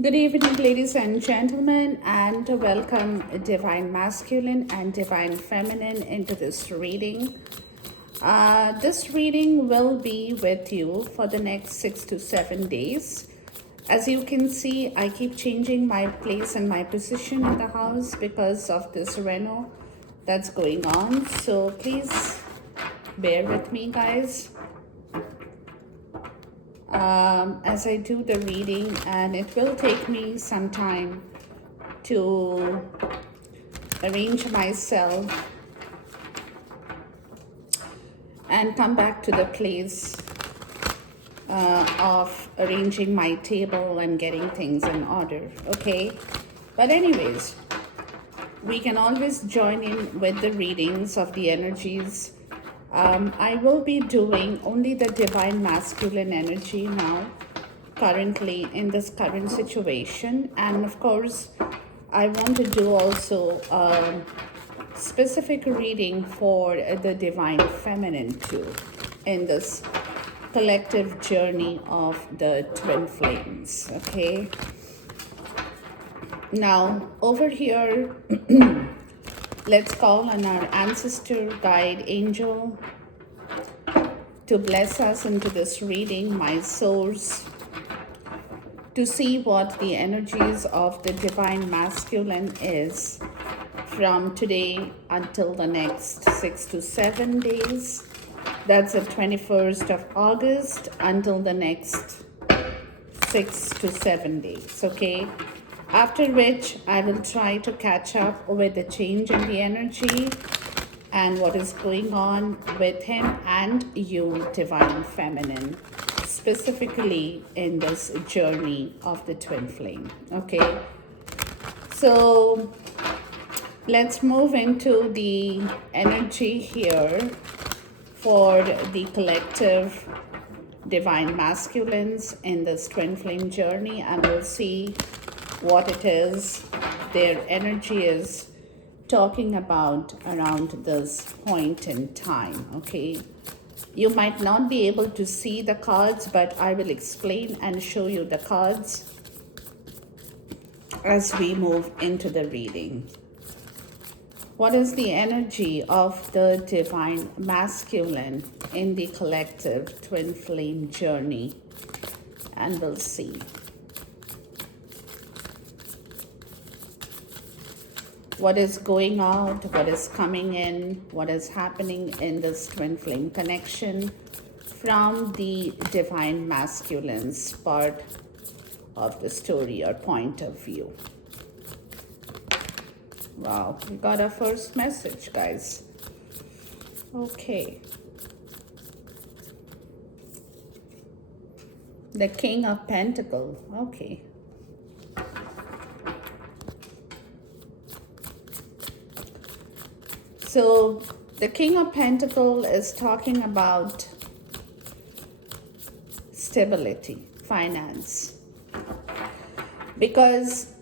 Good evening, ladies and gentlemen, and welcome Divine Masculine and Divine Feminine into this reading. This reading will be with you for the next 6 to 7 days. As you can see, I keep changing my place and my position in the house because of this reno that's going on. So please bear with me, guys, as I do the reading, and it will take me some time to arrange myself and come back to the place of arranging my table and getting things in order, okay? But anyways, we can always join in with the readings of the energies. I will be doing only the divine masculine energy now, currently in this current situation. And of course, I want to do also a specific reading for the divine feminine too, in this collective journey of the twin flames, okay? Now, over here, let's call on our ancestor, guide, angel to bless us into this reading, my source, to see what the energies of the divine masculine is from today until the next 6 to 7 days. That's the 21st of August until the next 6 to 7 days, okay? After which I will try to catch up with the change in the energy and what is going on with him and you, divine feminine, specifically in this journey of the twin flame, okay? So let's move into the energy here for the collective divine masculines in this twin flame journey, and we'll see what it is their energy is talking about around this point in time, okay? You might not be able to see the cards, but I will explain and show you the cards as we move into the reading. What is the energy of the divine masculine in the collective twin flame journey? And we'll see. What is going out, what is coming in, what is happening in this twin flame connection from the divine masculine's part of the story or point of view. Wow, we got our first message, guys. Okay. The King of Pentacles. Okay. So the King of Pentacles is talking about stability, finance, because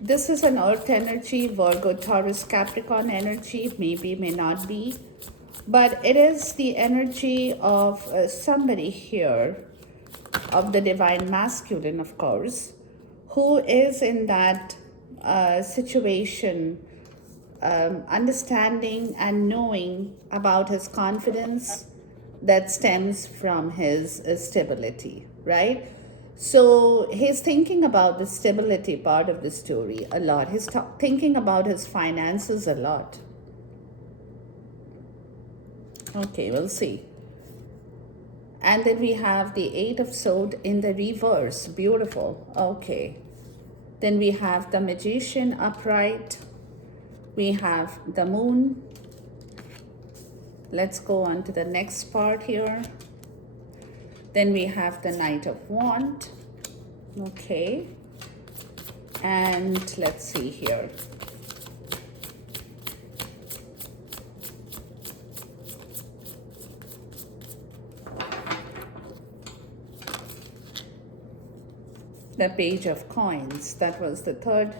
this is an earth energy, Virgo, Taurus, Capricorn energy, maybe, may not be, but it is the energy of somebody here, of the divine masculine, of course, who is in that situation, understanding and knowing about his confidence that stems from his stability, right? So he's thinking about the stability part of the story a lot. He's thinking about his finances a lot. Okay, we'll see. And then we have the Eight of Swords in the reverse. Beautiful. Okay. Then we have the Magician upright. We have the Moon. Let's go on to the next part here. Then we have the Knight of Wands. Okay. And let's see here. The Page of Coins. That was the third,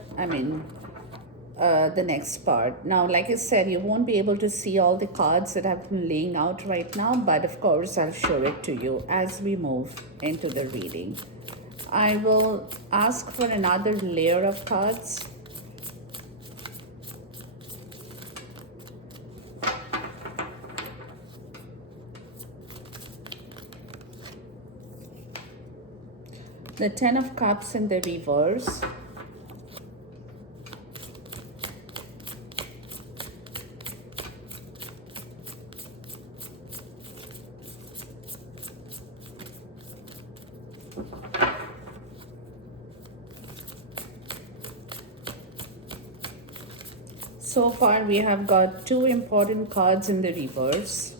the next part. Now, like I said, you won't be able to see all the cards that I've been laying out right now, but of course I'll show it to you as we move into the reading. I will ask for another layer of cards. The Ten of Cups in the reverse. So far we have got two important cards in the reverse.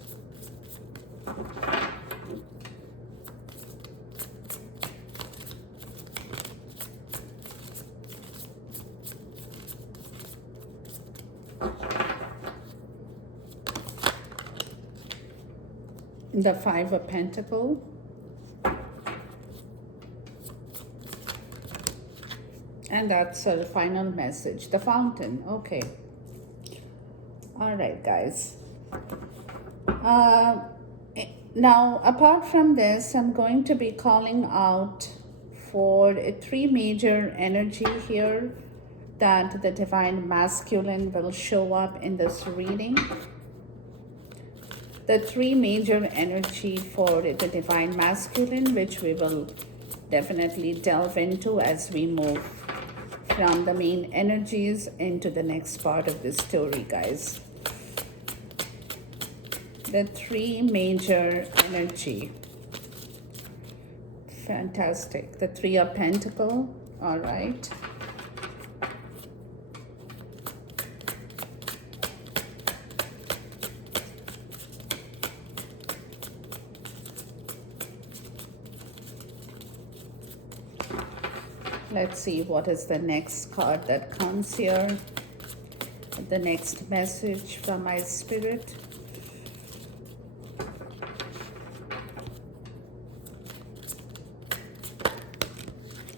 The Five of Pentacles. And that's our final message. The Fountain. Okay. All right, guys. Now, apart from this, I'm going to be calling out for three major energy here that the Divine Masculine will show up in this reading. The three major energy for the Divine Masculine, which we will definitely delve into as we move from the main energies into the next part of the story, guys. The three major energy. Fantastic. The Three of Pentacles. All right. Let's see what is the next card that comes here. The next message from my spirit.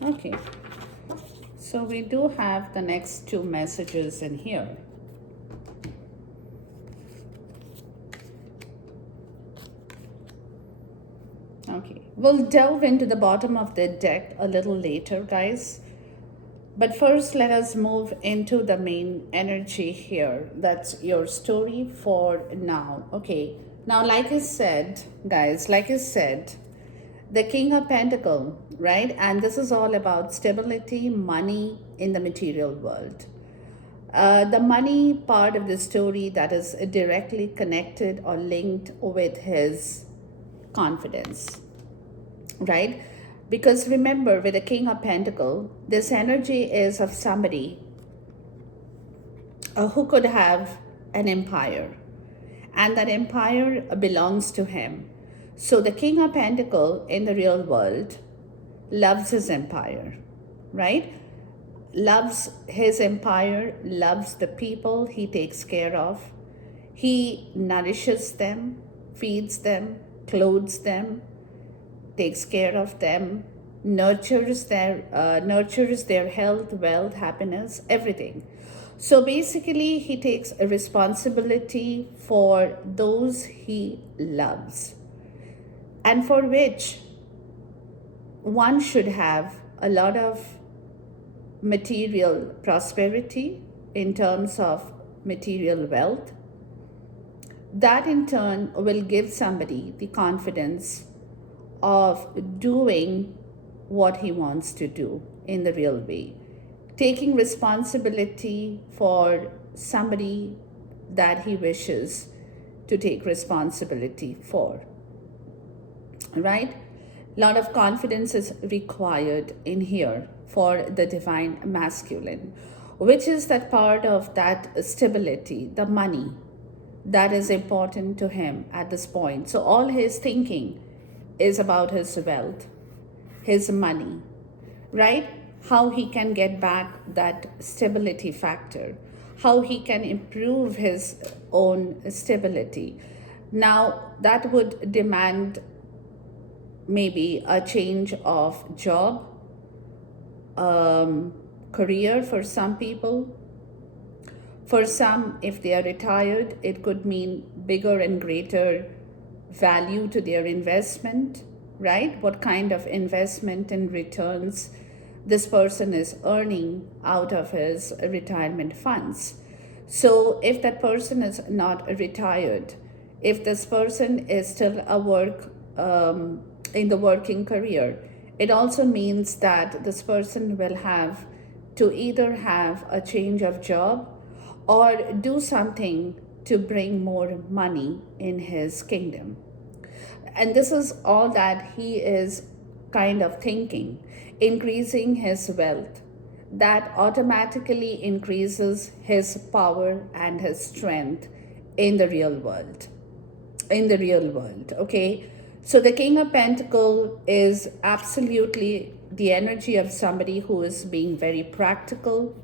Okay, so we do have the next two messages in here. Okay, we'll delve into the bottom of the deck a little later, guys. But first, let us move into the main energy here. That's your story for now. Okay, now like I said, guys, the King of Pentacles, right? And this is all about stability, money in the material world. The money part of the story that is directly connected or linked with his confidence, right? Because remember, with the King of Pentacles, this energy is of somebody who could have an empire, and that empire belongs to him. So the King of Pentacles in the real world loves his empire, right? Loves his empire, loves the people he takes care of. He nourishes them, feeds them, clothes them, takes care of them, nurtures their health, wealth, happiness, everything. So basically, he takes a responsibility for those he loves, and for which one should have a lot of material prosperity in terms of material wealth. That in turn will give somebody the confidence of doing what he wants to do in the real way, taking responsibility for somebody that he wishes to take responsibility for, right? A lot of confidence is required in here for the Divine Masculine, which is that part of that stability, the money that is important to him at this point. So all his thinking is about his wealth, his money, right? How he can get back that stability factor, how he can improve his own stability. Now, that would demand maybe a change of job, career for some people. For some, if they are retired, it could mean bigger and greater value to their investment, right? What kind of investment and returns this person is earning out of his retirement funds. So if that person is not retired, if this person is still in the working career, it also means that this person will have to either have a change of job or do something to bring more money in his kingdom. And this is all that he is kind of thinking, increasing his wealth. That automatically increases his power and his strength in the real world. In the real world, okay? So the King of Pentacles is absolutely the energy of somebody who is being very practical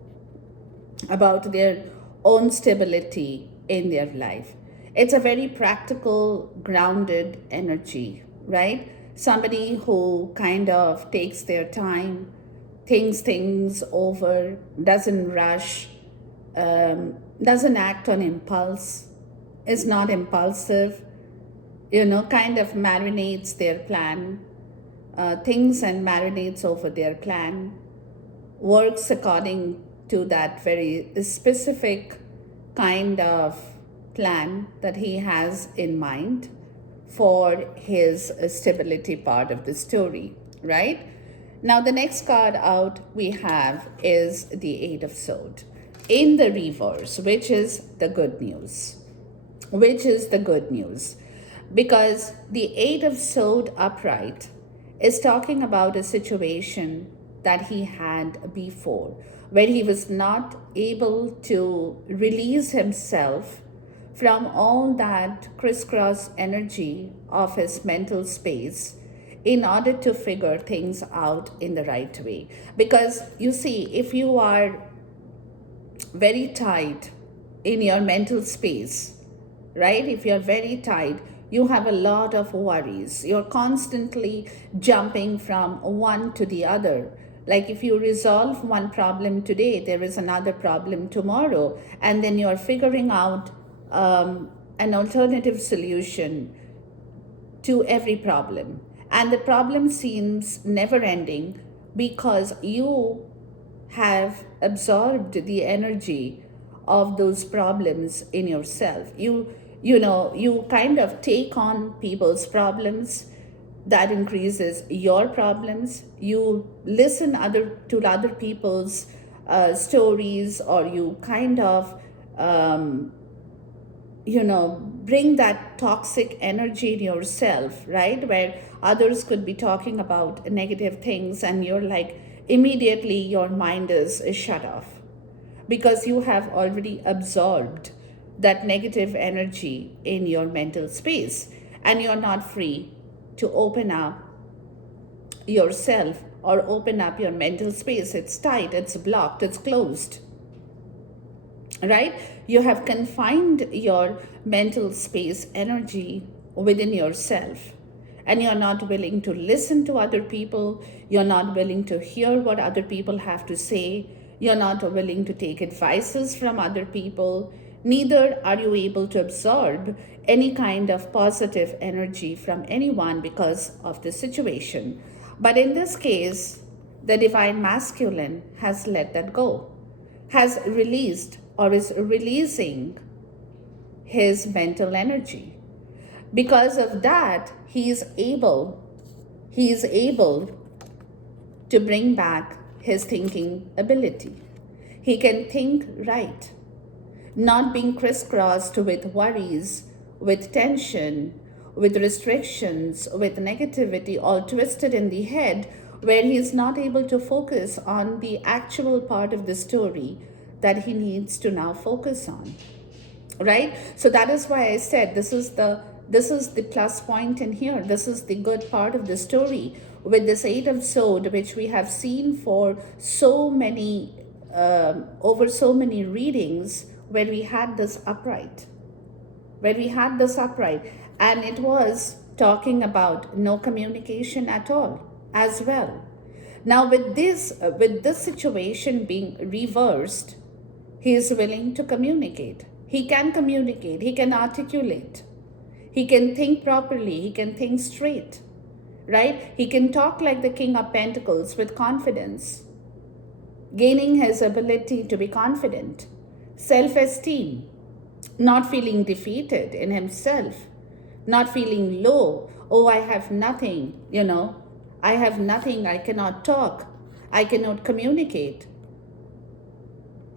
about their own stability in their life. It's a very practical, grounded energy, right? Somebody who kind of takes their time, thinks things over, doesn't rush, doesn't act on impulse, is not impulsive, kind of marinates their plan, thinks and marinates over their plan, works according to that very specific kind of plan that he has in mind for his stability part of the story, right? Now, the next card out we have is the Eight of Swords in the reverse, which is the good news. Which is the good news. Because the Eight of Swords upright is talking about a situation that he had before, where he was not able to release himself from all that crisscross energy of his mental space in order to figure things out in the right way. Because you see, if you are very tight in your mental space, right? If you're very tight, you have a lot of worries. You're constantly jumping from one to the other. Like if you resolve one problem today, there is another problem tomorrow, and then you're figuring out an alternative solution to every problem. And the problem seems never ending because you have absorbed the energy of those problems in yourself. You kind of take on people's problems. That increases your problems. You listen to other people's stories, or you kind of bring that toxic energy in yourself, right? Where others could be talking about negative things and you're like, immediately your mind is shut off because you have already absorbed that negative energy in your mental space, and you're not free to open up yourself or open up your mental space. It's tight, it's blocked, it's closed, right? You have confined your mental space energy within yourself, and you're not willing to listen to other people. You're not willing to hear what other people have to say. You're not willing to take advices from other people. Neither are you able to absorb any kind of positive energy from anyone because of the situation. But in this case, the divine masculine has let that go, has released or is releasing his mental energy. Because of that, he is able to bring back his thinking ability. He can think right, not being crisscrossed with worries, with tension, with restrictions, with negativity, all twisted in the head, where he is not able to focus on the actual part of the story that he needs to now focus on, right? So that is why I said this is the plus point in here. This is the good part of the story with this Eight of Swords, which we have seen for so many over so many readings where we had this upright, and it was talking about no communication at all as well. Now with this situation being reversed, he is willing to communicate. He can communicate, he can articulate, he can think properly, he can think straight, right? He can talk like the King of Pentacles with confidence, gaining his ability to be confident, self esteem, not feeling defeated in himself, not feeling low. Oh, I have nothing, I have nothing, I cannot talk, I cannot communicate,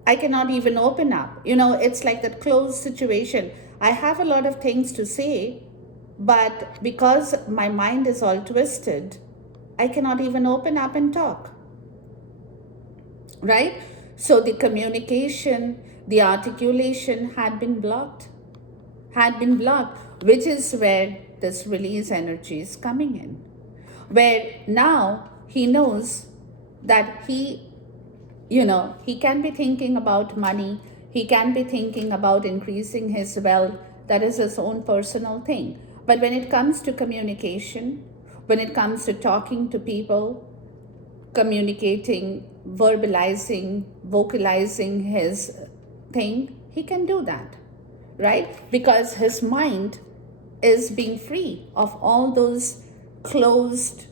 I cannot even open up. It's like that closed situation. I have a lot of things to say, but because my mind is all twisted, I cannot even open up and talk, right? So the communication, the articulation had been blocked, which is where this release energy is coming in. Where now he knows that he can be thinking about money, he can be thinking about increasing his wealth, that is his own personal thing. But when it comes to communication, when it comes to talking to people, communicating, verbalizing, vocalizing his thing, he can do that, right? Because his mind is being free of all those closed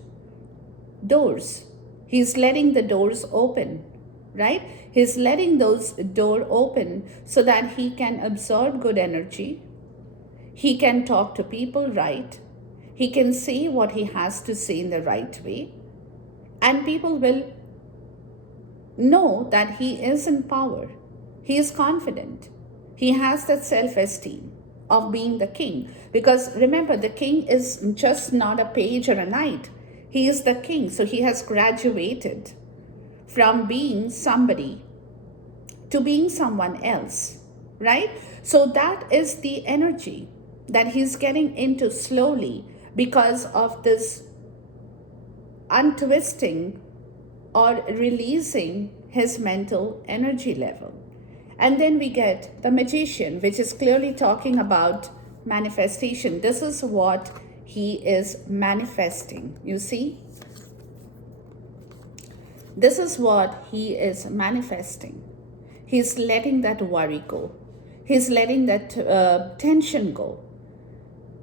doors. He's letting the doors open, right? He's letting those door open so that he can absorb good energy. He can talk to people right. He can say what he has to say in the right way. And people will know that he is in power. He is confident. He has that self-esteem of being the king. Because remember, the king is just not a page or a knight. He is the king. So he has graduated from being somebody to being someone else, right? So that is the energy that he's getting into slowly because of this untwisting or releasing his mental energy level. And then we get the magician, which is clearly talking about manifestation. This is what he is manifesting, you see? This is what he is manifesting. He's letting that worry go. He's letting that tension go,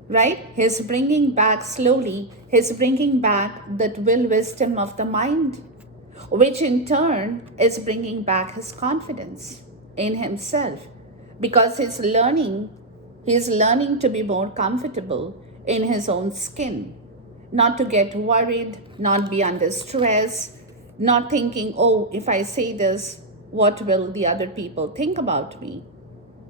right? He's bringing back slowly, he's bringing back that will wisdom of the mind, which in turn is bringing back his confidence in himself, because he's learning to be more comfortable in his own skin, not to get worried, not be under stress, not thinking, oh, if I say this, what will the other people think about me,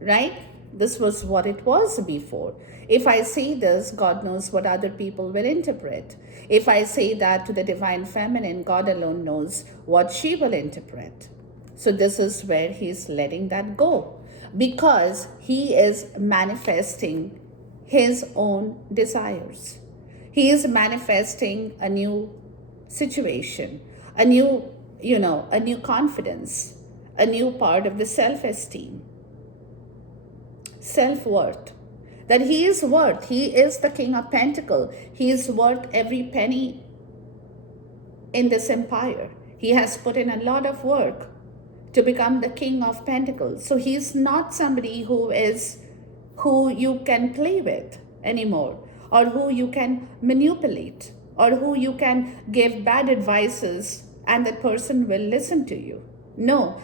right? This was what it was before. If I say this, God knows what other people will interpret. If I say that to the divine feminine, God alone knows what she will interpret. So this is where he's letting that go, because he is manifesting his own desires. He is manifesting a new situation, a new confidence, a new part of the self-esteem, self-worth, that he is worth. He is the King of Pentacles. He is worth every penny in this empire. He has put in a lot of work to become the King of Pentacles. So he's not somebody who you can play with anymore, or who you can manipulate, or who you can give bad advices and that person will listen to you. No,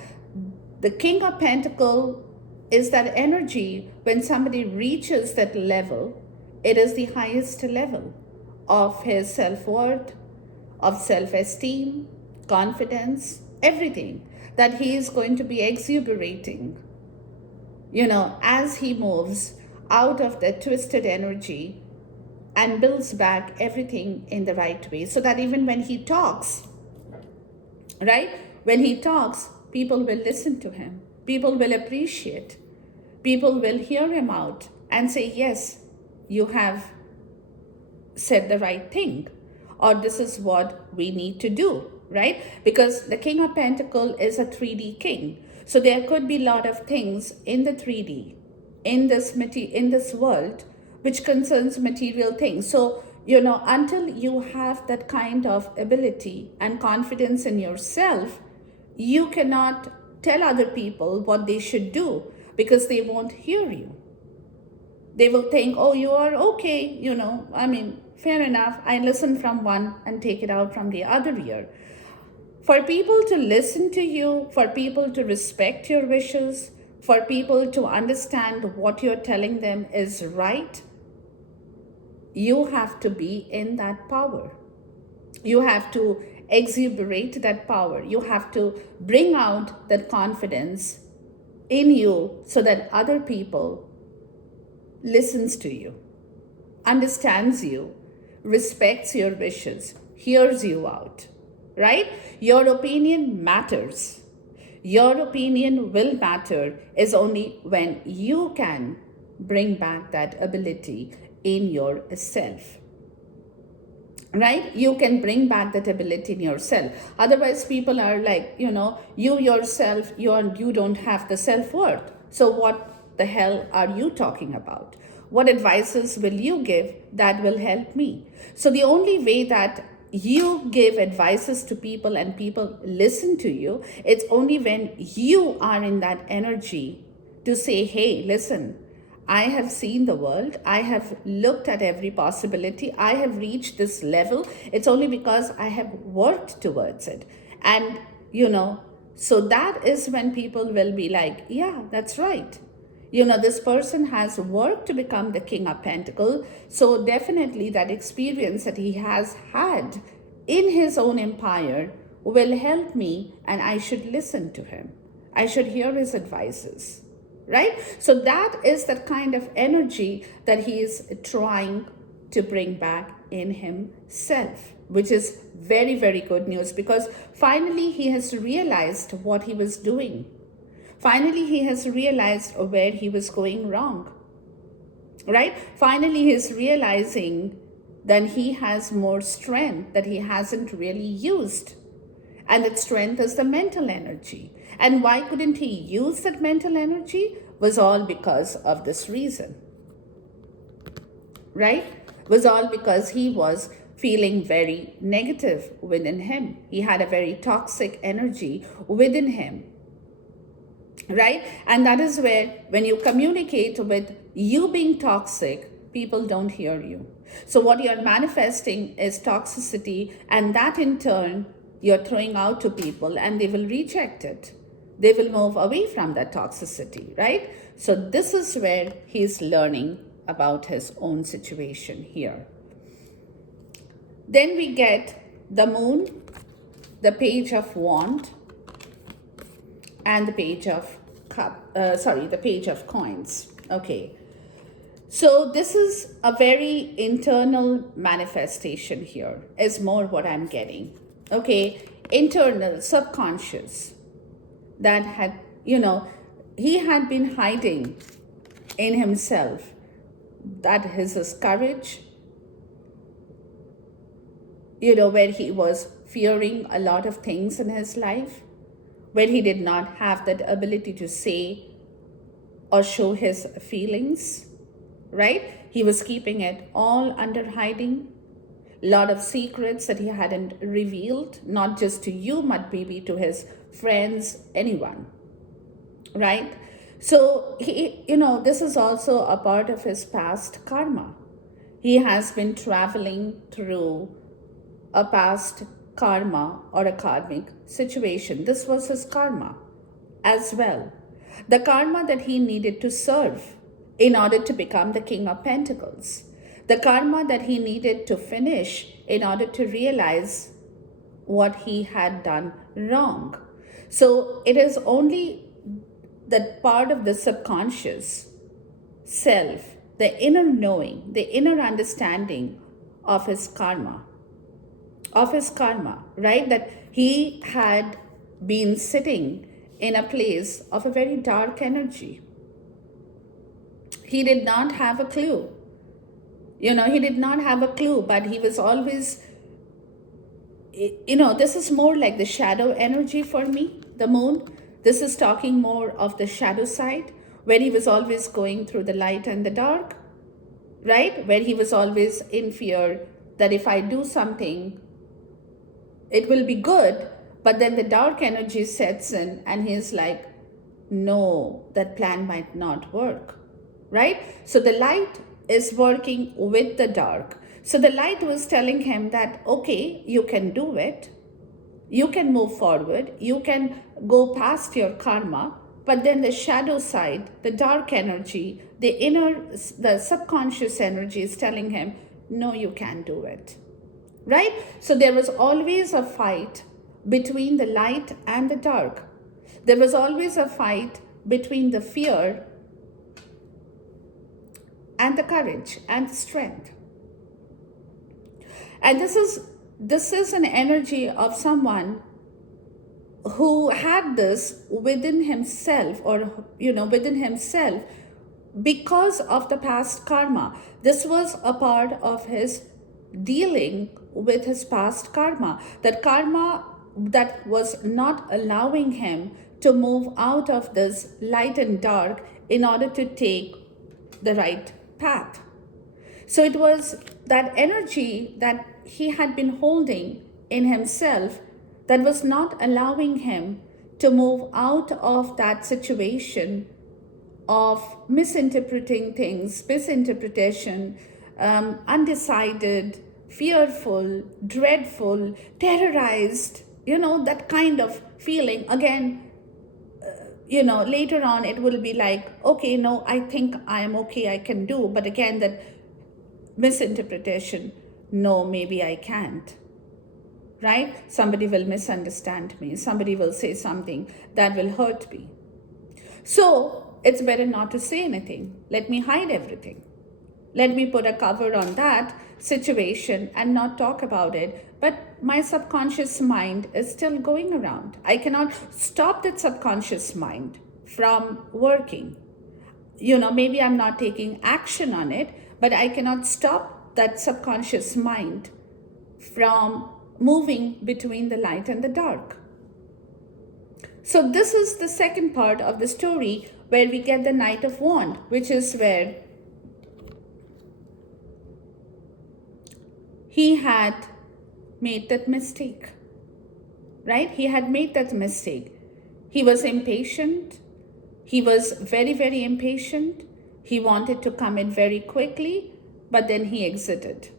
the King of Pentacles is that energy. When somebody reaches that level, it is the highest level of his self-worth, of self-esteem, confidence, everything that he is going to be exuberating, as he moves out of that twisted energy and builds back everything in the right way. So that even when he talks, right? When he talks, people will listen to him. People will appreciate. People will hear him out and say, yes, you have said the right thing, or this is what we need to do, right? Because the King of Pentacles is a 3D king. So there could be a lot of things in the 3D, in this world, which concerns material things. So, until you have that kind of ability and confidence in yourself, you cannot tell other people what they should do, because they won't hear you. They will think, oh, you are okay, fair enough. I listen from one and take it out from the other ear. For people to listen to you, for people to respect your wishes, for people to understand what you're telling them is right, you have to be in that power. You have to exuberate that power. You have to bring out that confidence in you so that other people listens to you, understands you, respects your wishes, hears you out, right? Your opinion matters. Your opinion will matter is only when you can bring back that ability in yourself. Right? You can bring back that ability in yourself. Otherwise, people are like, you yourself, you don't have the self-worth. So what the hell are you talking about? What advices will you give that will help me? So the only way that you give advices to people and people listen to you, it's only when you are in that energy to say, hey, listen, I have seen the world. I have looked at every possibility. I have reached this level. It's only because I have worked towards it. And, so that is when people will be like, yeah, that's right. This person has worked to become the King of Pentacles. So definitely that experience that he has had in his own empire will help me, and I should listen to him. I should hear his advices, right? So that is the kind of energy that he is trying to bring back in himself, which is very, very good news, because finally he has realized what he was doing. Finally, he has realized where he was going wrong, right? Finally, he's realizing that he has more strength that he hasn't really used. And that strength is the mental energy. And why couldn't he use that mental energy? Was all because of this reason, right? Was all because he was feeling very negative within him. He had a very toxic energy within him, right? And that is where, when you communicate with you being toxic, people don't hear you. So what you're manifesting is toxicity, and that in turn you're throwing out to people, and they will reject it. They will move away from that toxicity, right? So this is where he's learning about his own situation here. Then we get the moon, the page of wand, and the page of the page of coins. Okay, so this is a very internal manifestation here, is more what I'm getting. Okay, internal, subconscious, that had, he had been hiding in himself. That is his courage, where he was fearing a lot of things in his life, where he did not have that ability to say or show his feelings, right? He was keeping it all under hiding. A lot of secrets that he hadn't revealed, not just to you, but maybe to his friends, anyone, right? So he, this is also a part of his past karma. He has been traveling through a past karma or a karmic situation. This was his karma as well. The karma that he needed to serve in order to become the King of Pentacles. The karma that he needed to finish in order to realize what he had done wrong. So it is only that part of the subconscious self, the inner knowing, the inner understanding of his karma, right? That he had been sitting in a place of a very dark energy. He did not have a clue. He did not have a clue, but he was always, this is more like the shadow energy for me, the moon. This is talking more of the shadow side, where he was always going through the light and the dark, right? Where he was always in fear that if I do something, it will be good, but then the dark energy sets in and he's like, no, that plan might not work, right? So the light is working with the dark. So the light was telling him that, okay, you can do it, you can move forward, you can go past your karma, but then the shadow side, the dark energy, the subconscious energy is telling him, no, you can't do it. Right? So there was always a fight between the light and the dark. There was always a fight between the fear and the courage and the strength. And this is an energy of someone who had this within himself, or within himself, because of the past karma. This was a part of his dealing with his past karma, that karma that was not allowing him to move out of this light and dark in order to take the right path. So it was that energy that he had been holding in himself that was not allowing him to move out of that situation of misinterpreting things, misinterpretation, undecided, fearful, dreadful, terrorized, that kind of feeling. Again, later on it will be like, okay, no, I think I am okay, I can do. But again, that misinterpretation, no, maybe I can't. Right? Somebody will misunderstand me. Somebody will say something that will hurt me. So it's better not to say anything. Let me hide everything. Let me put a cover on that situation and not talk about it. But my subconscious mind is still going around. I cannot stop that subconscious mind from working. Maybe I'm not taking action on it, but I cannot stop that subconscious mind from moving between the light and the dark. So this is the second part of the story where we get the Knight of Wands, which is where he had made that mistake, right? He had made that mistake. He was impatient. He was very, very impatient. He wanted to come in very quickly, but then he exited,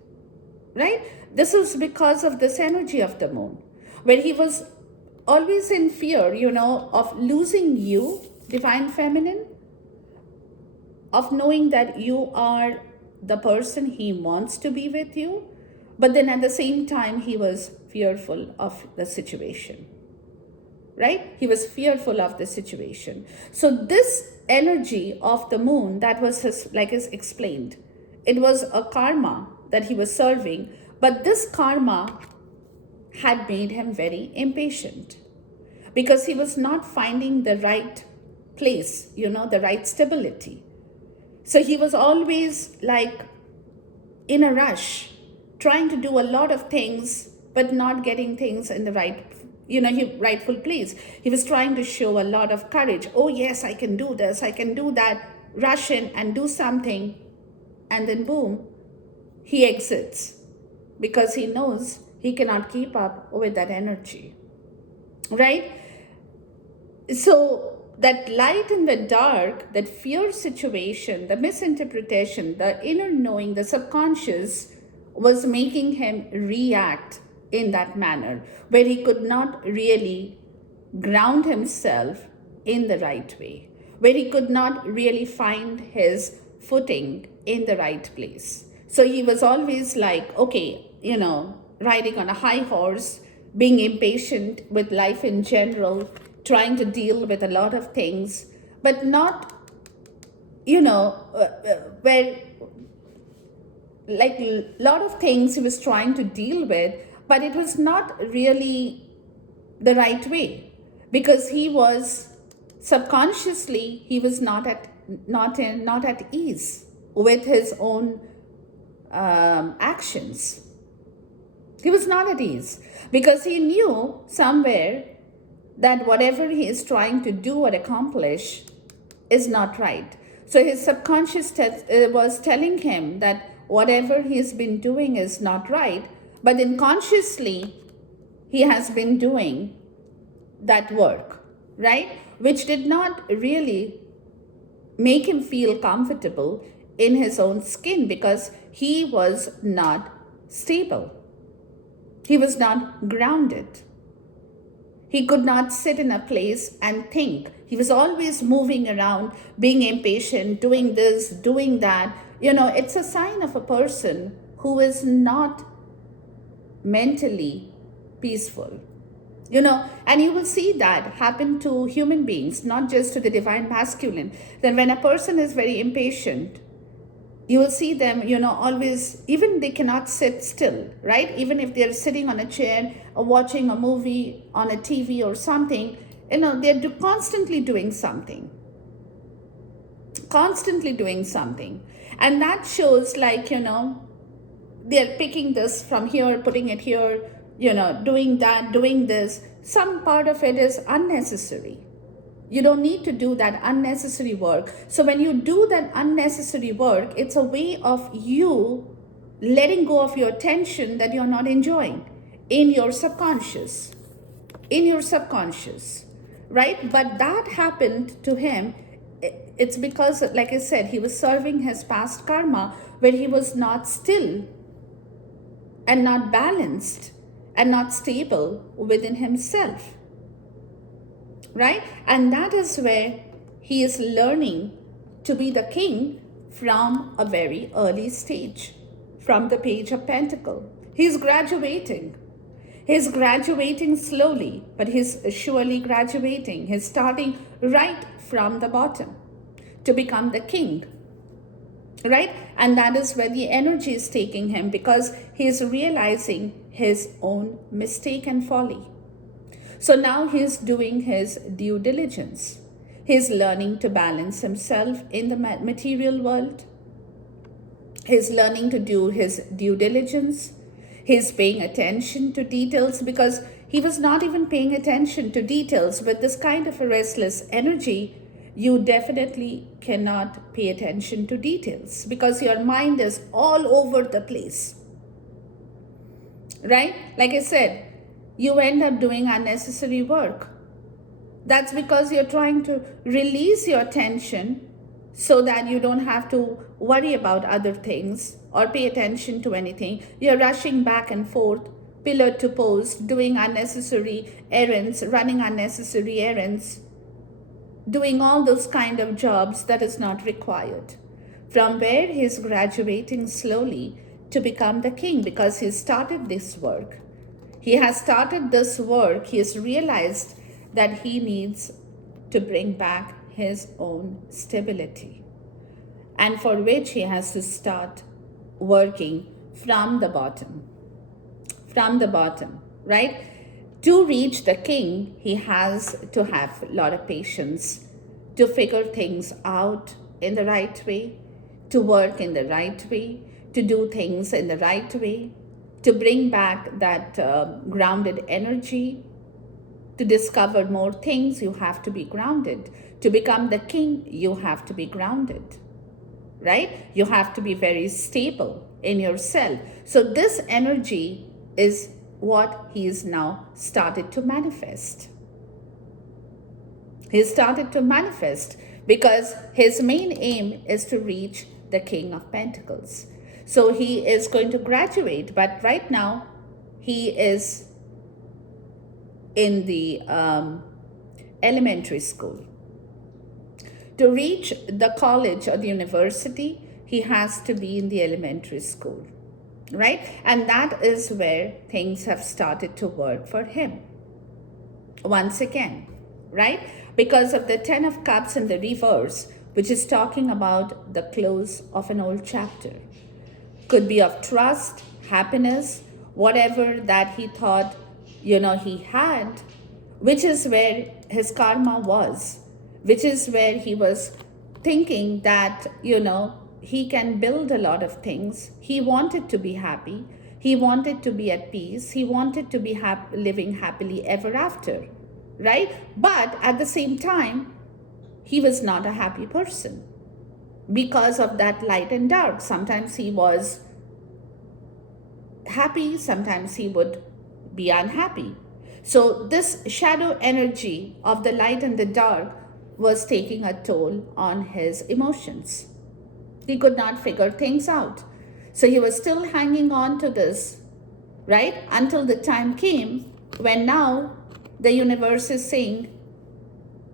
right? This is because of this energy of the moon, where he was always in fear, of losing you, divine feminine, of knowing that you are the person he wants to be with you, but then at the same time, he was fearful of the situation, right? He was fearful of the situation. So this energy of the moon, that was his, like is explained, it was a karma that he was serving, but this karma had made him very impatient because he was not finding the right place, the right stability. So he was always like in a rush, trying to do a lot of things, but not getting things in the rightful place. He was trying to show a lot of courage. Oh yes, I can do this, I can do that, rush in and do something. And then boom, he exits because he knows he cannot keep up with that energy, right? So that light and the dark, that fear situation, the misinterpretation, the inner knowing, the subconscious was making him react in that manner, where he could not really ground himself in the right way, where he could not really find his footing in the right place. So he was always like, okay, riding on a high horse, being impatient with life in general, trying to deal with a lot of things, but not, where like a lot of things he was trying to deal with, but it was not really the right way, because he was subconsciously, he was not at ease with his own actions. He was not at ease because he knew somewhere that whatever he is trying to do or accomplish is not right. So his subconscious was telling him that whatever he has been doing is not right, but then consciously he has been doing that work, right? Which did not really make him feel comfortable. in his own skin because he was not stable. He was not grounded. He could not sit in a place and think. He was always moving around, being impatient, doing this, doing that. It's a sign of a person who is not mentally peaceful. And you will see that happen to human beings, not just to the divine masculine. Then when a person is very impatient, you will see them, always, even they cannot sit still, right? Even if they're sitting on a chair or watching a movie on a TV or something, they're constantly doing something. Constantly doing something. And that shows like, they're picking this from here, putting it here, doing that, doing this. Some part of it is unnecessary. You don't need to do that unnecessary work. So when you do that unnecessary work, it's a way of you letting go of your tension that you're not enjoying in your subconscious. Right? But that happened to him. It's because, like I said, he was serving his past karma where he was not still and not balanced and not stable within himself. Right? And that is where he is learning to be the king from a very early stage, from the Page of Pentacles. He's graduating. He's graduating slowly, but he's surely graduating. He's starting right from the bottom to become the king. Right? And that is where the energy is taking him because he is realizing his own mistake and folly. So now he's doing his due diligence. He's learning to balance himself in the material world. He's learning to do his due diligence. He's paying attention to details because he was not even paying attention to details. With this kind of a restless energy, you definitely cannot pay attention to details because your mind is all over the place. Right? Like I said, you end up doing unnecessary work. That's because you're trying to release your tension so that you don't have to worry about other things or pay attention to anything. You're rushing back and forth, pillar to post, doing unnecessary errands, running unnecessary errands, doing all those kind of jobs that is not required. From where he's graduating slowly to become the king because he started this work. He has started this work. He has realized that he needs to bring back his own stability, and for which he has to start working from the bottom. From the bottom, right? To reach the king, he has to have a lot of patience to figure things out in the right way, to work in the right way, to do things in the right way, to bring back that grounded energy. To discover more things, you have to be grounded. To become the king, you have to be grounded, right? You have to be very stable in yourself. So this energy is what he is now started to manifest. He started to manifest because his main aim is to reach the King of Pentacles. So he is going to graduate, but right now he is in the elementary school. To reach the college or the university, he has to be in the elementary school, right? And that is where things have started to work for him. Once again, right? Because of the 10 of Cups in the reverse, which is talking about the close of an old chapter. Could be of trust, happiness, whatever that he thought, he had, which is where his karma was, which is where he was thinking that, he can build a lot of things. He wanted to be happy. He wanted to be at peace. He wanted to be living happily ever after, right? But at the same time, he was not a happy person because of that light and dark. Sometimes he was happy, sometimes he would be unhappy. So this shadow energy of the light and the dark was taking a toll on his emotions. He could not figure things out. So he was still hanging on to this, right? Until the time came when now the universe is saying,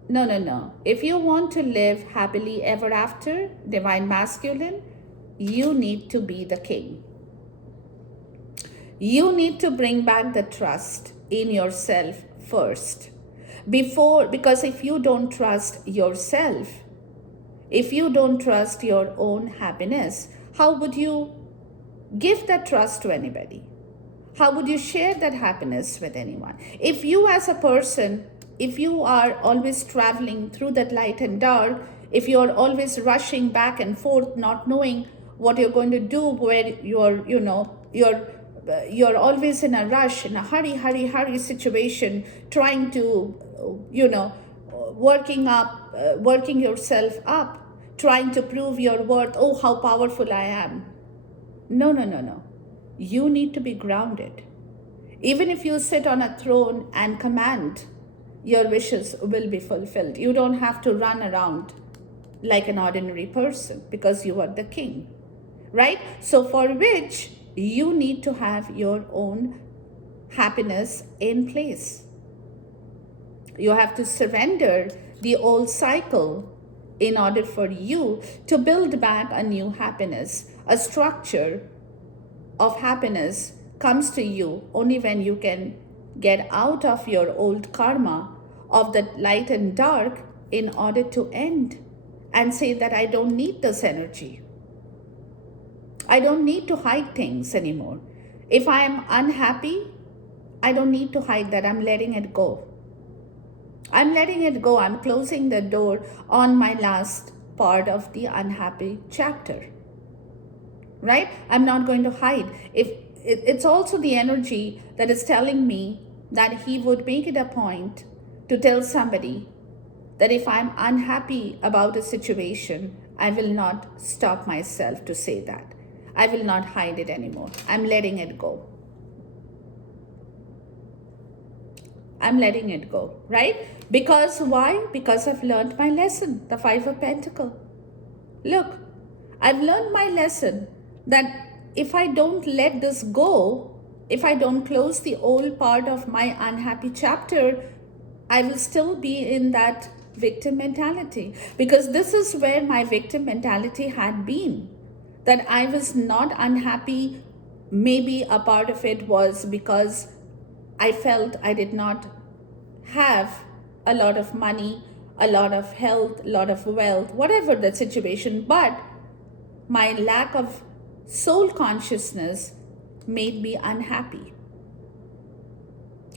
no, no, no. If you want to live happily ever after, divine masculine, you need to be the king. You need to bring back the trust in yourself first. Because if you don't trust yourself, if you don't trust your own happiness, how would you give that trust to anybody? How would you share that happiness with anyone? If you as a person, if you are always traveling through that light and dark, if you're always rushing back and forth, not knowing what you're going to do, where you're always in a rush, in a hurry situation, trying to, working yourself up, trying to prove your worth. Oh, how powerful I am. No, no, no, no. You need to be grounded. Even if you sit on a throne and command, your wishes will be fulfilled. You don't have to run around like an ordinary person because you are the king, right? So for which you need to have your own happiness in place. You have to surrender the old cycle in order for you to build back a new happiness. A structure of happiness comes to you only when you can get out of your old karma of the light and dark in order to end and say that I don't need this energy. I don't need to hide things anymore. If I am unhappy, I don't need to hide that. I'm letting it go. I'm letting it go. I'm closing the door on my last part of the unhappy chapter. Right? I'm not going to hide. It's also the energy that is telling me that he would make it a point to tell somebody that if I'm unhappy about a situation, I will not stop myself to say that. I will not hide it anymore. I'm letting it go. I'm letting it go, right? Because why? Because I've learned my lesson, the Five of Pentacles. Look, I've learned my lesson that if I don't let this go, if I don't close the old part of my unhappy chapter, I will still be in that victim mentality. Because this is where my victim mentality had been. That I was not unhappy. Maybe a part of it was because I felt I did not have a lot of money, a lot of health, a lot of wealth, whatever the situation, but my lack of soul consciousness made me unhappy.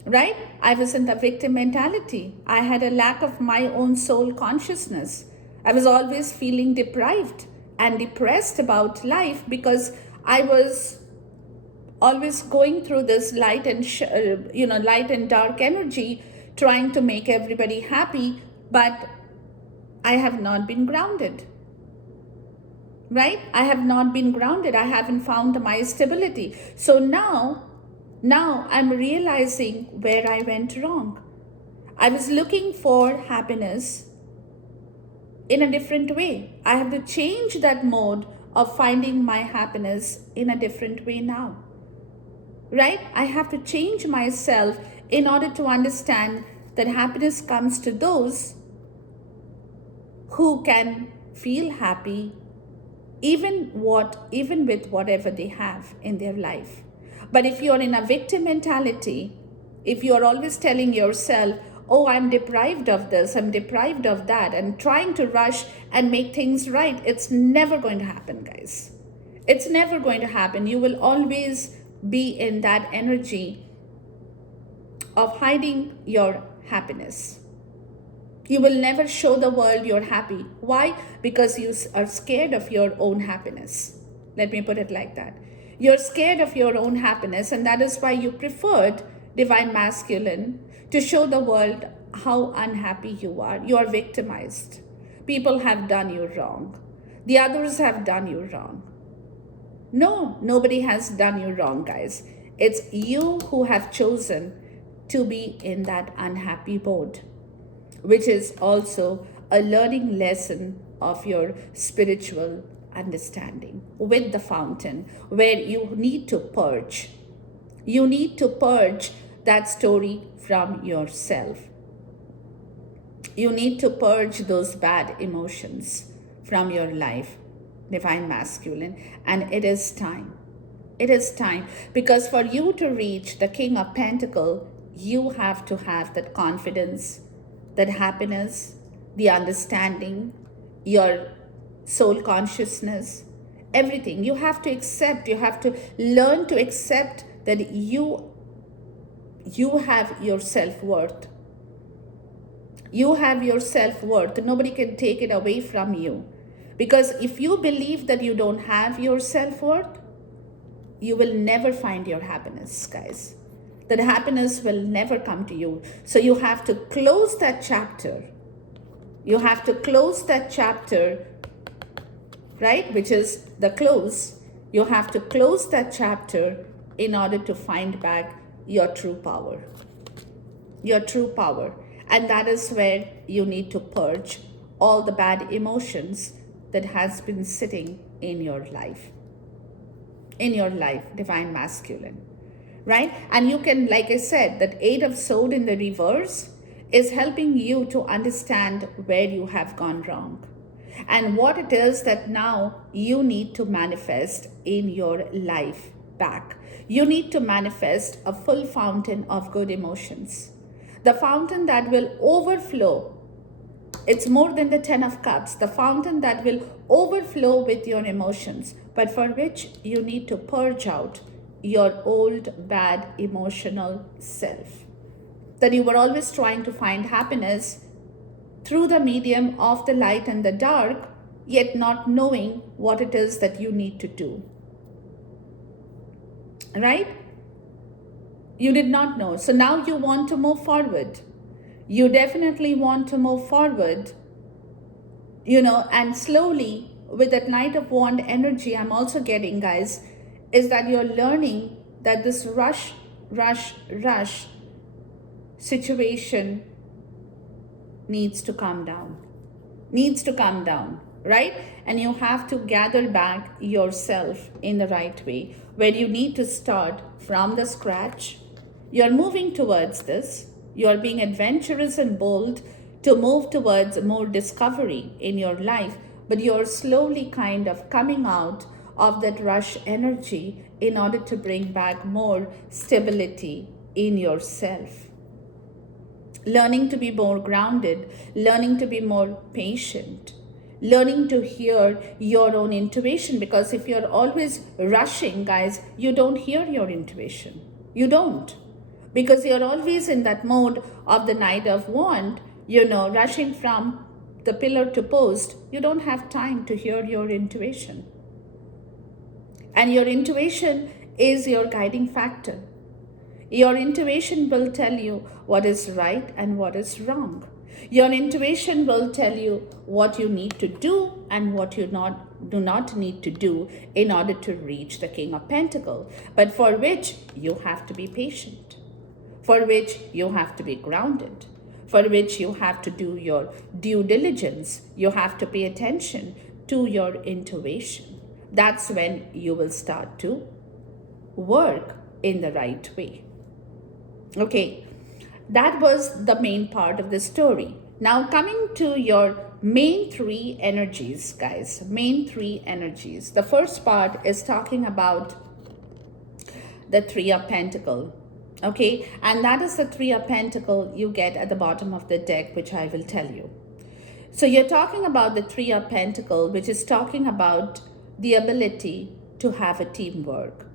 Right? I was in the victim mentality. I had a lack of my own soul consciousness. I was always feeling deprived and depressed about life because I was always going through this light and dark energy, trying to make everybody happy, but I have not been grounded. Right? I have not been grounded. I haven't found my stability. So now I'm realizing where I went wrong. I was looking for happiness in a different way. I have to change that mode of finding my happiness in a different way now. Right? I have to change myself in order to understand that happiness comes to those who can feel happy even with whatever they have in their life. But if you're in a victim mentality, if you're always telling yourself, oh, I'm deprived of this, I'm deprived of that, and trying to rush and make things right, it's never going to happen, guys. It's never going to happen. You will always be in that energy of hiding your happiness. You will never show the world you're happy. Why? Because you are scared of your own happiness. Let me put it like that. You're scared of your own happiness, and that is why you preferred divine masculine to show the world how unhappy you are. You are victimized. People have done you wrong. The others have done you wrong. No, nobody has done you wrong, guys. It's you who have chosen to be in that unhappy mode, which is also a learning lesson of your spiritual understanding, with the fountain, where you need to purge. You need to purge that story from yourself. You need to purge those bad emotions from your life, divine masculine. And it is time. It is time, because for you to reach the King of Pentacles, you have to have that confidence, that happiness, the understanding, your soul consciousness, everything. You have to accept, you have to learn to accept that you have your self-worth. You have your self-worth. Nobody can take it away from you. Because if you believe that you don't have your self-worth, you will never find your happiness, guys. That happiness will never come to you. So you have to close that chapter. You have to close that chapter, right? Which is the close. You have to close that chapter in order to find back your true power. Your true power. And that is where you need to purge all the bad emotions that has been sitting in your life. In your life, divine masculine, right? And you can, like I said, that 8 of Swords in the reverse is helping you to understand where you have gone wrong and what it is that now you need to manifest in your life back. You need to manifest a full fountain of good emotions, the fountain that will overflow. It's more than the 10 of Cups, the fountain that will overflow with your emotions, but for which you need to purge out your old bad emotional self. That you were always trying to find happiness through the medium of the light and the dark, yet not knowing what it is that you need to do. Right? You did not know. So now you want to move forward. You definitely want to move forward, and slowly with that Knight of Wands energy I'm also getting, guys, is that you're learning that this rush situation needs to calm down. Right? And you have to gather back yourself in the right way, where you need to start from the scratch. You're moving towards this. You're being adventurous and bold to move towards more discovery in your life, but you're slowly kind of coming out of that rush energy in order to bring back more stability in yourself. Learning to be more grounded, learning to be more patient, learning to hear your own intuition, because if you're always rushing, guys, you don't hear your intuition. You don't. Because you're always in that mode of the Knight of Wands, rushing from the pillar to post. You don't have time to hear your intuition. And your intuition is your guiding factor. Your intuition will tell you what is right and what is wrong. Your intuition will tell you what you need to do and what you do not need to do in order to reach the King of Pentacles, but for which you have to be patient, for which you have to be grounded, for which you have to do your due diligence. You have to pay attention to your intuition. That's when you will start to work in the right way. Okay, that was the main part of the story. Now coming to your main 3 energies, guys, main 3 energies. The first part is talking about the 3 of Pentacles. Okay, and that is the 3 of Pentacles you get at the bottom of the deck, which I will tell you. So you're talking about the 3 of Pentacles, which is talking about the ability to have a teamwork,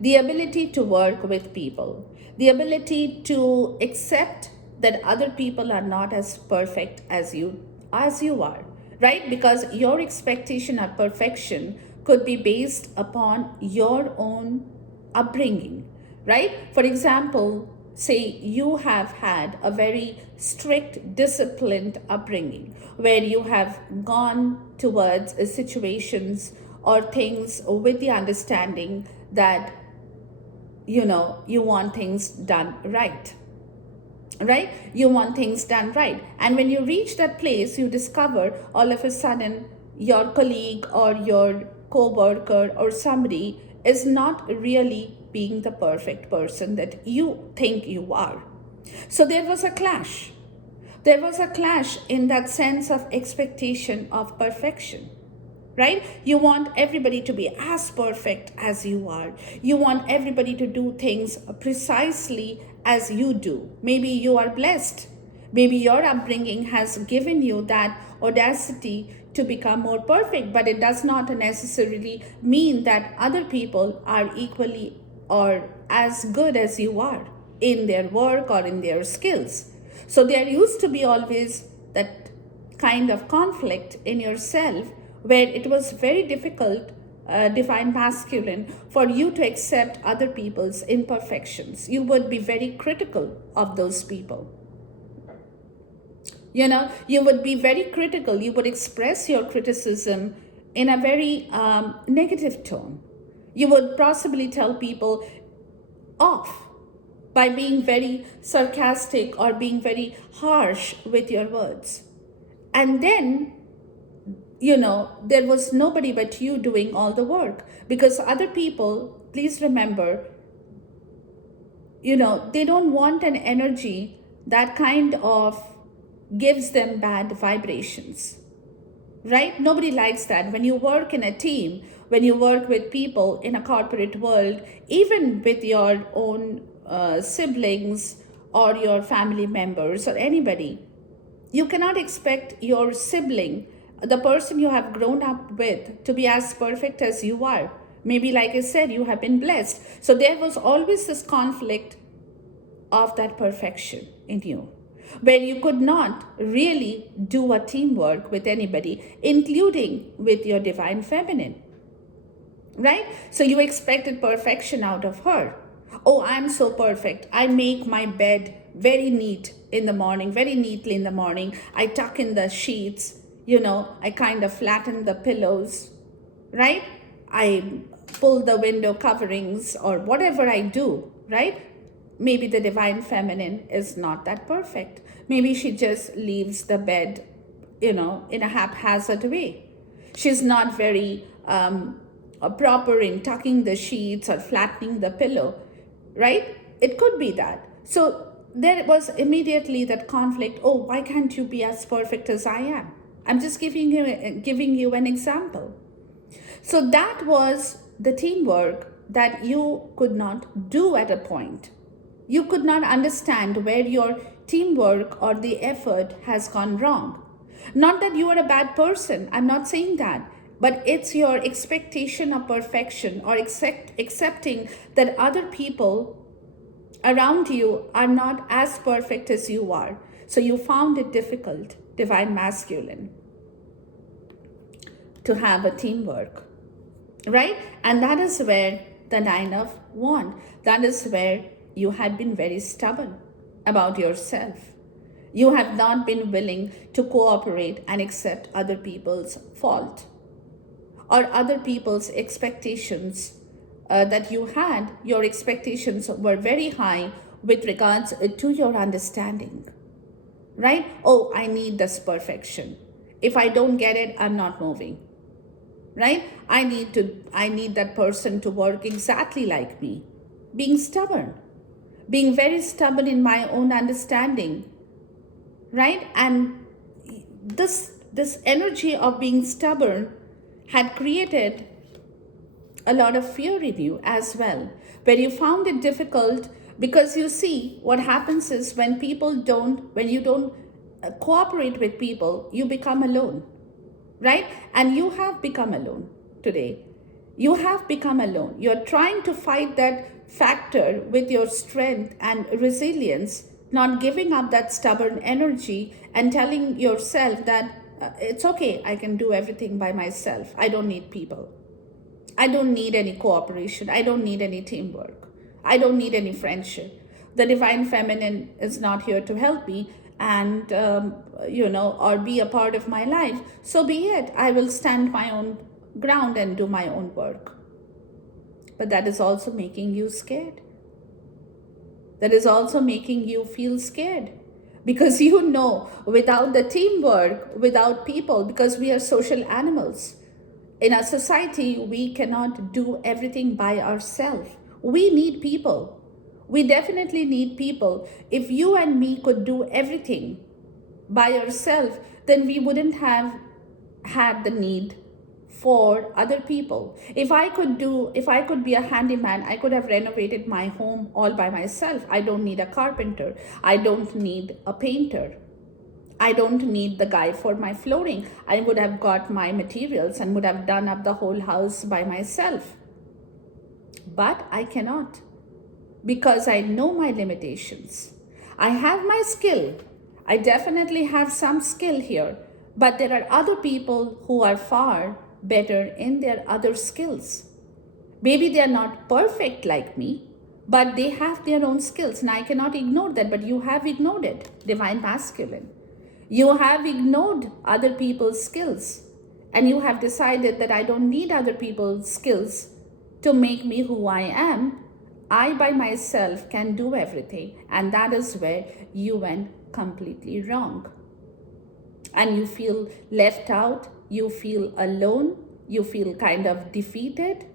the ability to work with people, the ability to accept that other people are not as perfect as you are, right? Because your expectation of perfection could be based upon your own upbringing, right? For example, say you have had a very strict, disciplined upbringing where you have gone towards situations or things with the understanding that, you want things done right. Right? You want things done right. And when you reach that place, you discover all of a sudden, your colleague or your co-worker or somebody is not really being the perfect person that you think you are. So there was a clash. There was a clash in that sense of expectation of perfection, right? You want everybody to be as perfect as you are. You want everybody to do things precisely as you do. Maybe you are blessed. Maybe your upbringing has given you that audacity to become more perfect, but it does not necessarily mean that other people are equally or as good as you are in their work or in their skills. So there used to be always that kind of conflict in yourself where it was very difficult, divine masculine, for you to accept other people's imperfections. You would be very critical of those people. You would be very critical. You would express your criticism in a very negative tone. You would possibly tell people off by being very sarcastic or being very harsh with your words. And then, there was nobody but you doing all the work, because other people, please remember, they don't want an energy that kind of gives them bad vibrations, right? Nobody likes that. When you work in a team, when you work with people in a corporate world, even with your own siblings or your family members or anybody, you cannot expect your sibling, the person you have grown up with, to be as perfect as you are. Maybe, like I said, you have been blessed. So there was always this conflict of that perfection in you, where you could not really do a teamwork with anybody, including with your divine feminine, right? So you expected perfection out of her. Oh, I'm so perfect. I make my bed very neat in the morning, very neatly in the morning. I tuck in the sheets, I kind of flatten the pillows, right? I pull the window coverings or whatever I do, right? Maybe the divine feminine is not that perfect. Maybe she just leaves the bed, in a haphazard way. She's not very proper in tucking the sheets or flattening the pillow, right? It could be that. So there was immediately that conflict. Oh, why can't you be as perfect as I am? I'm just giving you an example. So that was the teamwork that you could not do at a point. You could not understand where your teamwork or the effort has gone wrong. Not that you are a bad person, I'm not saying that, but it's your expectation of perfection or accepting that other people around you are not as perfect as you are. So you found it difficult, divine masculine, to have a teamwork, right? And that is where the 9 of Wands, that is where you had been very stubborn about yourself. You have not been willing to cooperate and accept other people's fault or other people's expectations that you had. Your expectations were very high with regards to your understanding, right? Oh, I need this perfection. If I don't get it, I'm not moving, right? I need that person to work exactly like me. Being stubborn, being very stubborn in my own understanding, right? And this energy of being stubborn had created a lot of fear in you as well, where you found it difficult, because you see what happens is when you don't cooperate with people, you become alone, right? And you have become alone today. You have become alone. You're trying to fight that factor with your strength and resilience, not giving up that stubborn energy and telling yourself that it's okay, I can do everything by myself. I don't need people. I don't need any cooperation. I don't need any teamwork. I don't need any friendship. The divine feminine is not here to help me and, or be a part of my life. So be it. I will stand my own ground and do my own work. But that is also making you scared. That is also making you feel scared, Because you know, without the teamwork, without people, because we are social animals, in our society, we cannot do everything by ourselves. We need people. We definitely need people. If you and me could do everything by ourselves, then we wouldn't have had the need for other people. If I could be a handyman, I could have renovated my home all by myself. I don't need a carpenter. I don't need a painter. I don't need the guy for my flooring. I would have got my materials and would have done up the whole house by myself. But I cannot, because I know my limitations. I have my skill. I definitely have some skill here, but there are other people who are far better in their other skills. Maybe they are not perfect like me, but they have their own skills, and I cannot ignore that. But you have ignored it, divine masculine. You have ignored other people's skills, and you have decided that I don't need other people's skills to make me who I am. I by myself can do everything, and that is where you went completely wrong. And you feel left out, you feel alone, you feel kind of defeated,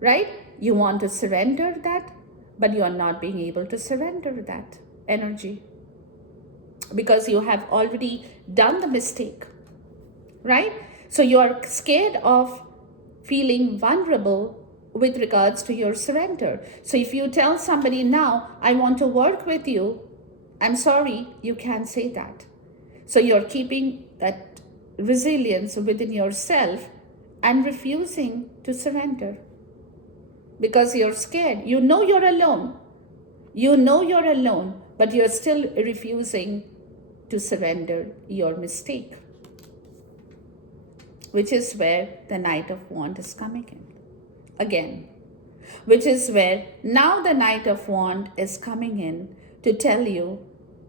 right? You want to surrender that, but you are not being able to surrender that energy because you have already done the mistake, right? So you are scared of feeling vulnerable with regards to your surrender. So if you tell somebody now, I want to work with you, I'm sorry, you can't say that. So you're keeping that resilience within yourself and refusing to surrender because you're scared. You know you're alone. You know you're alone, but you're still refusing to surrender your mistake, which is where the Knight of Wands is coming in again, which is where now the Knight of Wands is coming in to tell you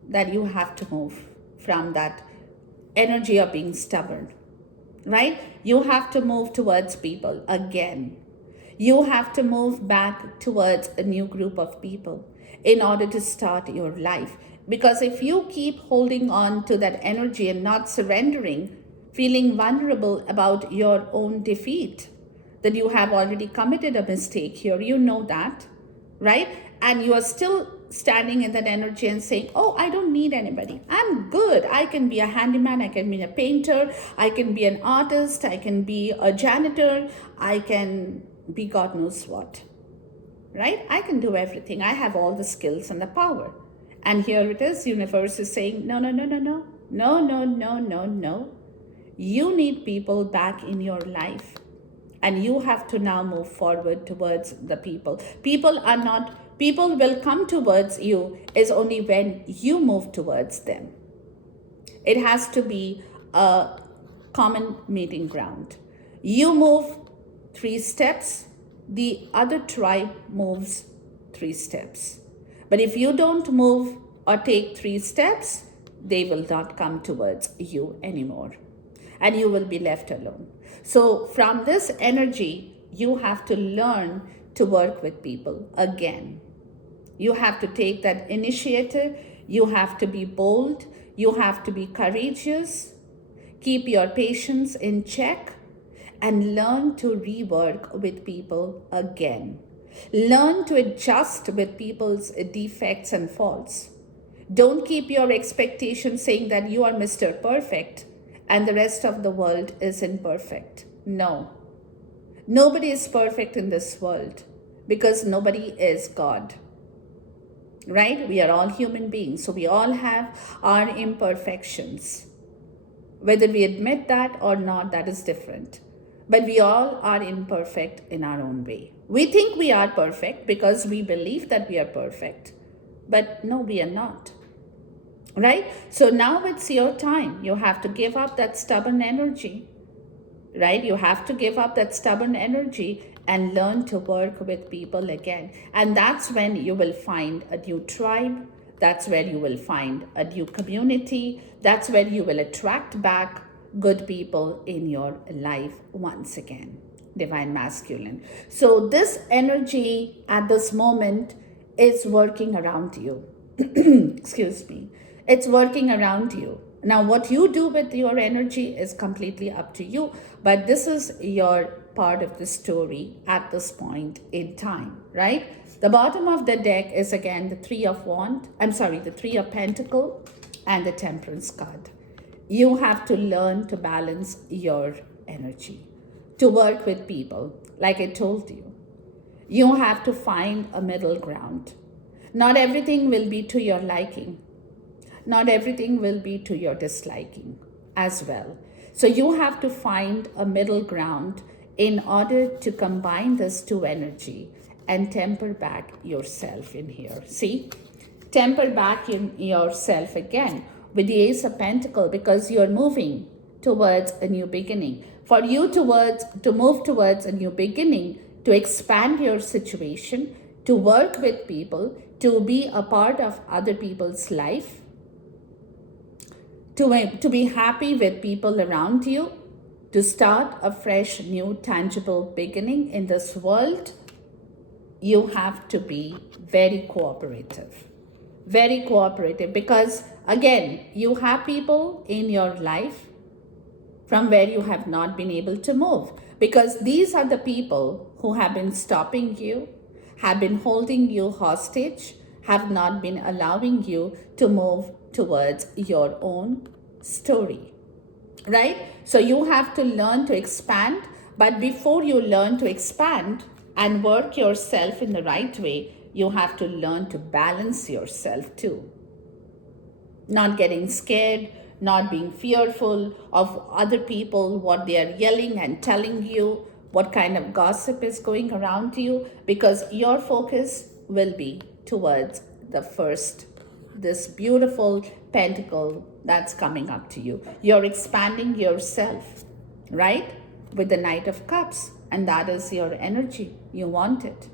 that you have to move from that energy of being stubborn, right? You have to move towards people again. You have to move back towards a new group of people in order to start your life. Because if you keep holding on to that energy and not surrendering, feeling vulnerable about your own defeat, that you have already committed a mistake here, you know that, right? And you are still standing in that energy and saying, oh, I don't need anybody. I'm good. I can be a handyman. I can be a painter. I can be an artist. I can be a janitor. I can be God knows what, right? I can do everything. I have all the skills and the power. And here it is, universe is saying, no, no, no, no, no, no, no, no, no, no. You need people back in your life. And you have to now move forward towards the people. People will come towards you is only when you move towards them. It has to be a common meeting ground. You move 3 steps, the other tribe moves 3 steps. But if you don't move or take 3 steps, they will not come towards you anymore. And you will be left alone. So from this energy, you have to learn to work with people again. You have to take that initiative. You have to be bold. You have to be courageous. Keep your patience in check and learn to rework with people again. Learn to adjust with people's defects and faults. Don't keep your expectations saying that you are Mr. Perfect and the rest of the world is imperfect. No. Nobody is perfect in this world because nobody is God. Right? We are all human beings, so we all have our imperfections. Whether we admit that or not, that is different. But we all are imperfect in our own way. We think we are perfect because we believe that we are perfect. But no, we are not. Right? So now it's your time. You have to give up that stubborn energy. Right? You have to give up that stubborn energy and learn to work with people again. And that's when you will find a new tribe. That's where you will find a new community. That's where you will attract back good people in your life once again. Divine masculine. So this energy at this moment is working around you. Excuse me. It's working around you. Now, what you do with your energy is completely up to you, but this is your part of the story at this point in time, right? The bottom of the deck is again the the Three of Pentacle and the Temperance card. You have to learn to balance your energy, to work with people, like I told you. You have to find a middle ground. Not everything will be to your liking. Not everything will be to your disliking as well. So you have to find a middle ground in order to combine this two energy and temper back yourself in here. See? Temper back in yourself again with the Ace of Pentacles, because you're moving towards a new beginning. For you to move towards a new beginning, to expand your situation, to work with people, to be a part of other people's life, to be happy with people around you, to start a fresh, new, tangible beginning in this world, you have to be very cooperative. Very cooperative, because again, you have people in your life from where you have not been able to move, because these are the people who have been stopping you, have been holding you hostage, have not been allowing you to move towards your own story, right? So you have to learn to expand, but before you learn to expand and work yourself in the right way, you have to learn to balance yourself too. Not getting scared, not being fearful of other people, what they are yelling and telling you, what kind of gossip is going around you, because your focus will be towards the first, this beautiful pentacle that's coming up to you. You're expanding yourself, right? With the Knight of Cups, and that is your energy. You want it.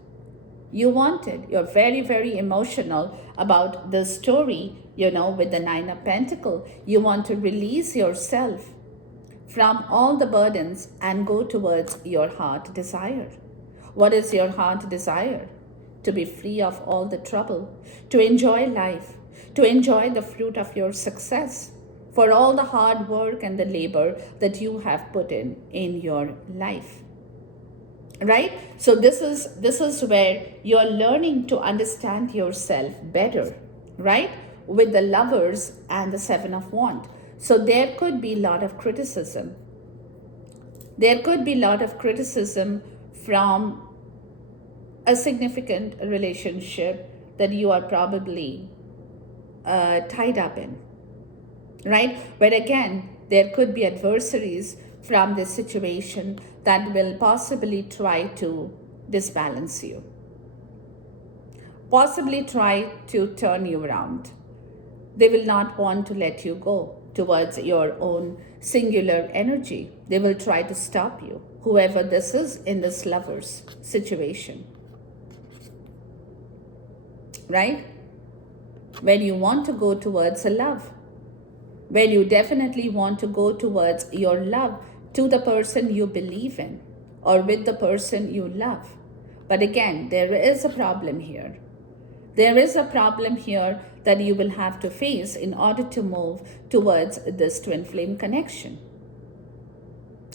You want it. You're very, very emotional about the story, with the Nine of Pentacles. You want to release yourself from all the burdens and go towards your heart desire. What is your heart desire? To be free of all the trouble, to enjoy life, to enjoy the fruit of your success, for all the hard work and the labor that you have put in your life. Right? So this is where you're learning to understand yourself better, right? With the Lovers and the Seven of Wands. So there could be a lot of criticism. There could be a lot of criticism from a significant relationship that you are probably tied up in, right? But again, there could be adversaries from this situation that will possibly try to disbalance you, possibly try to turn you around. They will not want to let you go towards your own singular energy. They will try to stop you, whoever this is in this Lovers situation, right? When you want to go towards a love, when you definitely want to go towards your love to the person you believe in or with the person you love. But again, there is a problem here. There is a problem here that you will have to face in order to move towards this twin flame connection.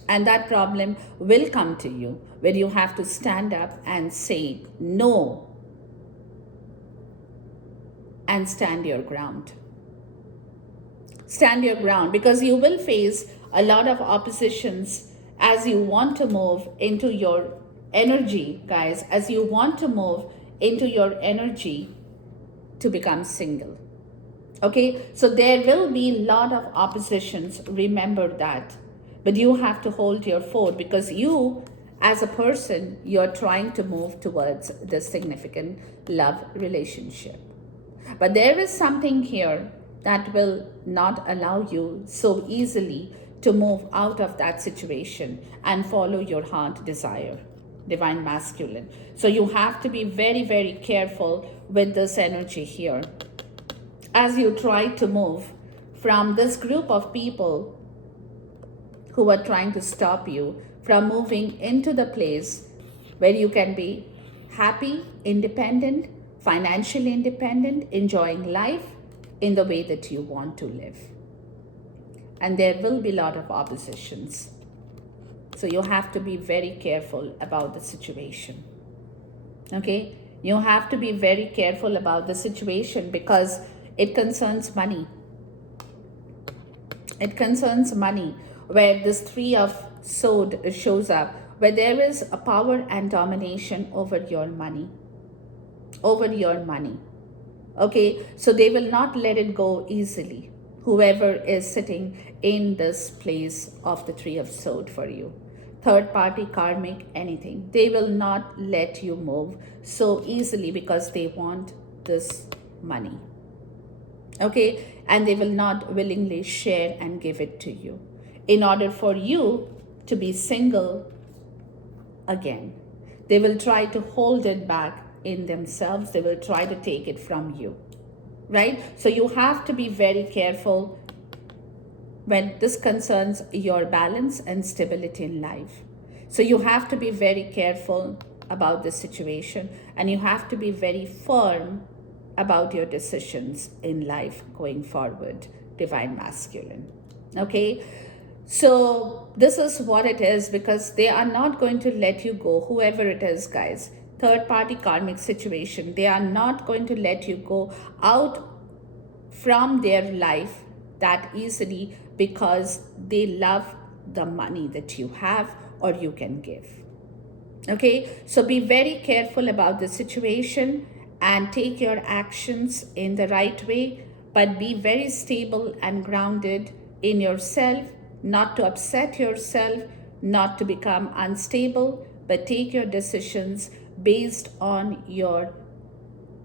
And that problem will come to you where you have to stand up and say no and stand your ground. Stand your ground, because you will face a lot of oppositions as you want to move into your energy, guys, as you want to move into your energy to become single. Okay, so there will be a lot of oppositions, remember that. But you have to hold your fort, because you, as a person, you're trying to move towards this significant love relationship. But there is something here that will not allow you so easily to move out of that situation and follow your heart desire, divine masculine. So you have to be very, very careful with this energy here as you try to move from this group of people who are trying to stop you from moving into the place where you can be happy, independent, financially independent, enjoying life, in the way that you want to live. And there will be a lot of oppositions. So you have to be very careful about the situation. Okay? You have to be very careful about the situation because it concerns money. It concerns money, where this three of sword shows up, where there is a power and domination over your money. Over your money. Okay, so they will not let it go easily. Whoever is sitting in this place of the three of sword for you. Third party, karmic, anything. They will not let you move so easily because they want this money. Okay, and they will not willingly share and give it to you in order for you to be single again. They will try to hold it back in themselves. They will try to take it from you, right? So you have to be very careful when this concerns your balance and stability in life. So you have to be very careful about this situation, and you have to be very firm about your decisions in life going forward, divine masculine. Okay, so this is what it is, because they are not going to let you go, whoever it is, guys. Third party karmic situation, they are not going to let you go out from their life that easily because they love the money that you have or you can give. Okay, so be very careful about the situation and take your actions in the right way, but be very stable and grounded in yourself, not to upset yourself, not to become unstable, but take your decisions based on your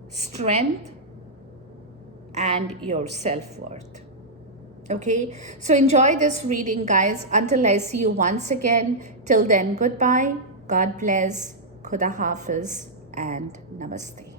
strength and your self-worth. Okay, so enjoy this reading, guys. Until I see you once again, till then, goodbye, God bless, Khuda Hafiz, and Namaste.